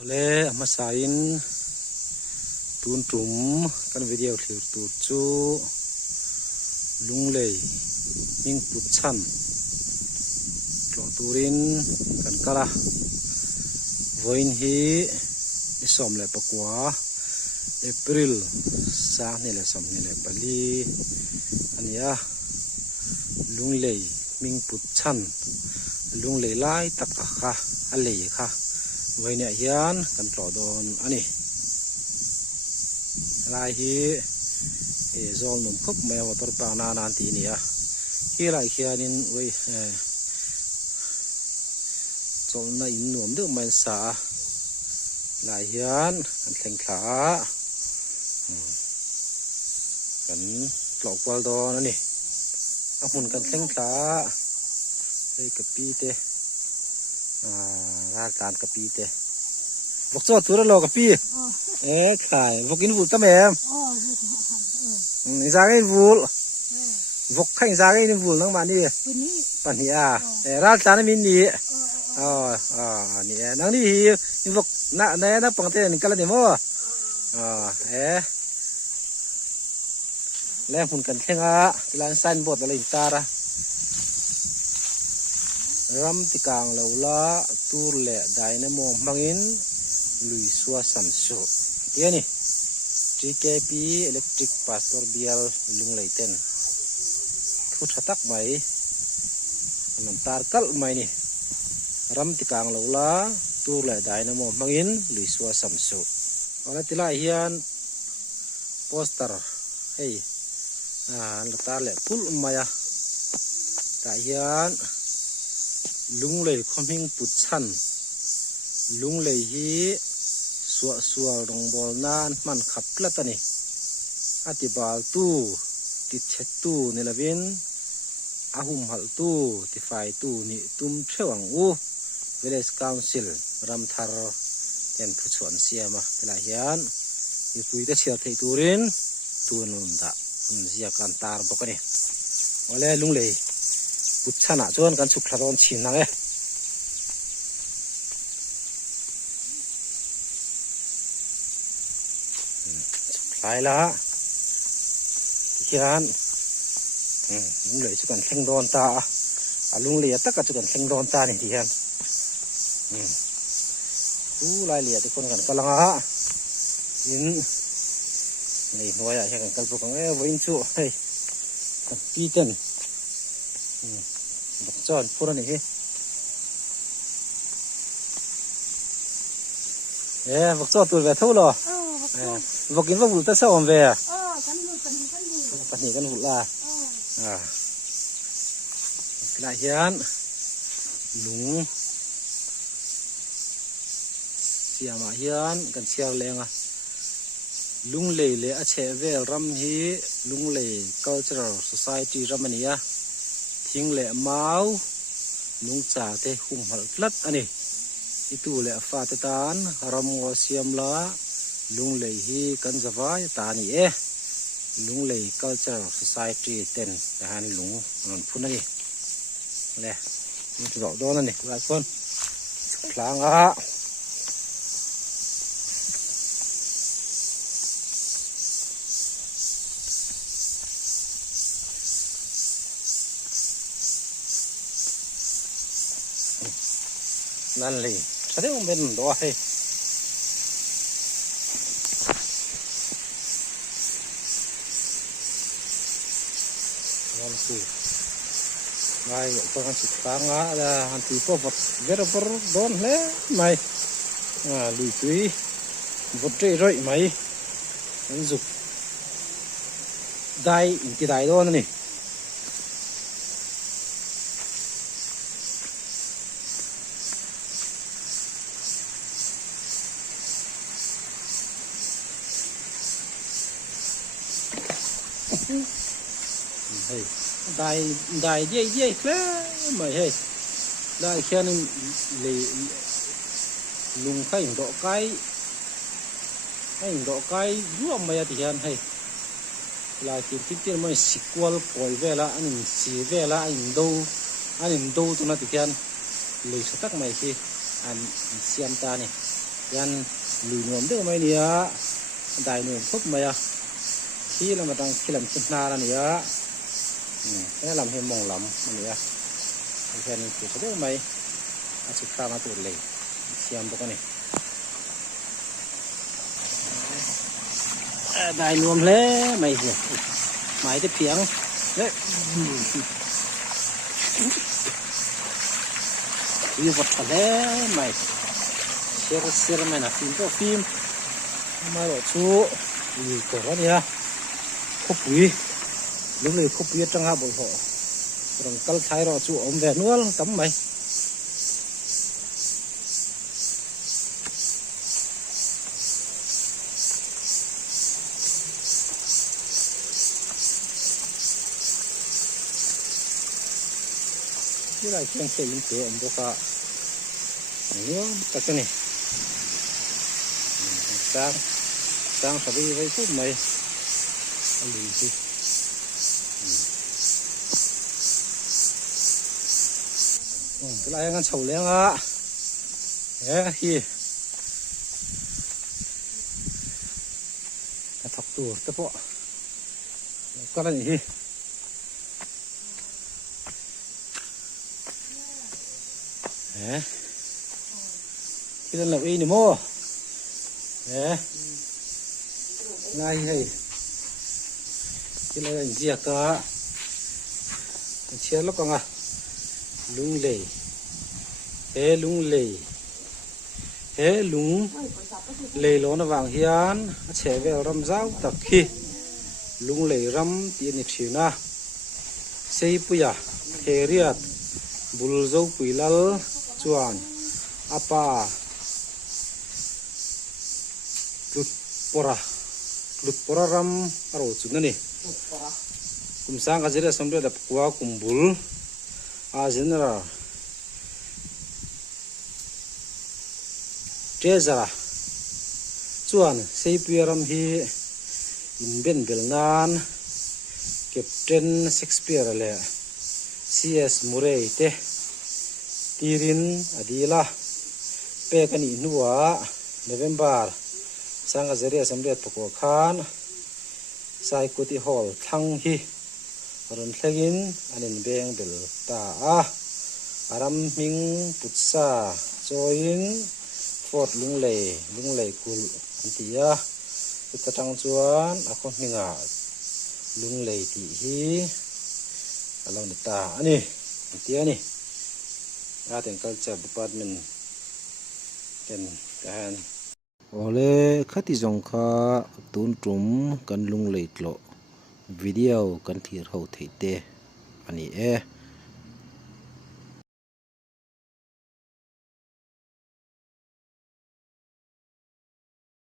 Oleh masain tun trum kan video thlir tu chu lunglei ming put chan tlo turin kan kala voin hi isom le pakwa April sa ni le som ni le pali ania lunglei ming put chan lunglei lai tak kha alei kha vậy nè hiền cần trò đòn anh ấy lại hi dọn nôm khóc mèo và tọt pa na nan tí nè khi lại khi anh vậy dọn này nôm được men xả lại hiền cần thành khá cần trọ qua đòn anh ấy anh muốn cần thành khá đây cái pi tê ra tàn cà pi tê vok cho tu lo cà pi khai vok in vul tâm em ra cái vul vok khanh ra cái vul năng bạn đi bạn đi ra tàn mình đi nị năng đi vok nãy nó bằng thế cái là gì mua lem phun cần khen lan san bột là linh ta ra ram ti kang lo la tur le dai na mo mangin lui suwa samso tiani TKP electric pastor bial lung leiten thu thatak mai nam tar kal mai ni ram ti kang lo la tur le dai na mo mangin lui suwa samso ola tila hian poster hey la tar le pul maya ta hian lung lei khoming put chan lung lei hi suwa rong bol nan man khap latani ati bal tu ti chet tu nilavin ahum hal tu ti fai tu ni tum thewang u village council ramthar ten phu chuan siama tela hian i pui ta chhial thei turin tunun da zia kan tar bokani ole lung lei put chana chuan kan chuk thlaron chin nang e lại là hiền lung lei chu kan thleng don ta lung lei tất cả chu kan thleng don ta ni hiền lai leh te kon kan kalanga in nei hnuaiah hian kan kalpu kang voin chu hei kan pi ten bok chon phur ani hi bok cho tur ve thâu lo vok in vok ta sao om về kan hul la lại hian lung siama hian kan chiar lenga lung lei le a che vel ram hi lung lei cultural society ramania thing le mau nung cha te hum hal tlat ani itu le fa te tan ram ngo siam la lung lei hi kan zawai ta ni lung lei cultural society ten han lung non phun ani le ni ro don ani la kon klanga nan li sa de um ben do he mai con ăn thịt cá ngã là ăn thịt phô vật rất là vỡ đón lẽ mày lùi túi vật trệ rồi mày ăn dục đai cái đai đó này đài dây mày hey đài khen lùng cái hình độ cái vua mày thì hiện hay là cái tiền mày xịt qua còi về là anh xì về là anh đâu tụi nó thì hiện lấy số tắc mày khi anh xem ta này yan lùi nuông đỡ mấy nia đại nuông phúc mày à khi là mà đang khi làm chim na ra nia cái làm thêm mỏng lắm nia thì thì sẽ đỡ mày à chụp ra mà tụt lệ xem bữa này đại nuông lẽ mày nhỉ mày cái tiếng đấy yêu vật lẽ mày xe mày là phim mà ở chỗ gì cổ đó nha khúc quý lúc này khúc quý trong hai bộ họ rồi cắt thái rồi chỗ ống về nữa cắm mày cái này chẳng thể in thế ông bố cả nữa tất cái này sang sao đi với phút mày lì đi cái này ăn sầu lên á thế khi thọc tủ tập bộ có là gì thế cái lần là y nè mô thế ngay hay cái này là gì cả chia lúc con à lung lì hé lung lì hé lung lì lỗ nó vàng hiền trẻ về râm rau tập khi lung lì râm tiền nhật xíu na xây puya thế riết bul dâu quỷ lal chuan apa lut pora ram aro chuna ni kumsang ajira samre da kwa kumbul a general trezara chuan seipiram hi in ben belnan captain Shakespeare le CS Murray te tirin adila pe kan i nuwa November sang azria samret poko khan sai kuti hall thang hi ron thlengin anin beng bel ta a aram ming putsa join fort lunglei kul antia tatang chuan akho minga lunglei ti hi alon ta ani antia ni art and culture department ken kan ole khati jong kha tun trum kan lunglei tlo video kan thir ho theite ani e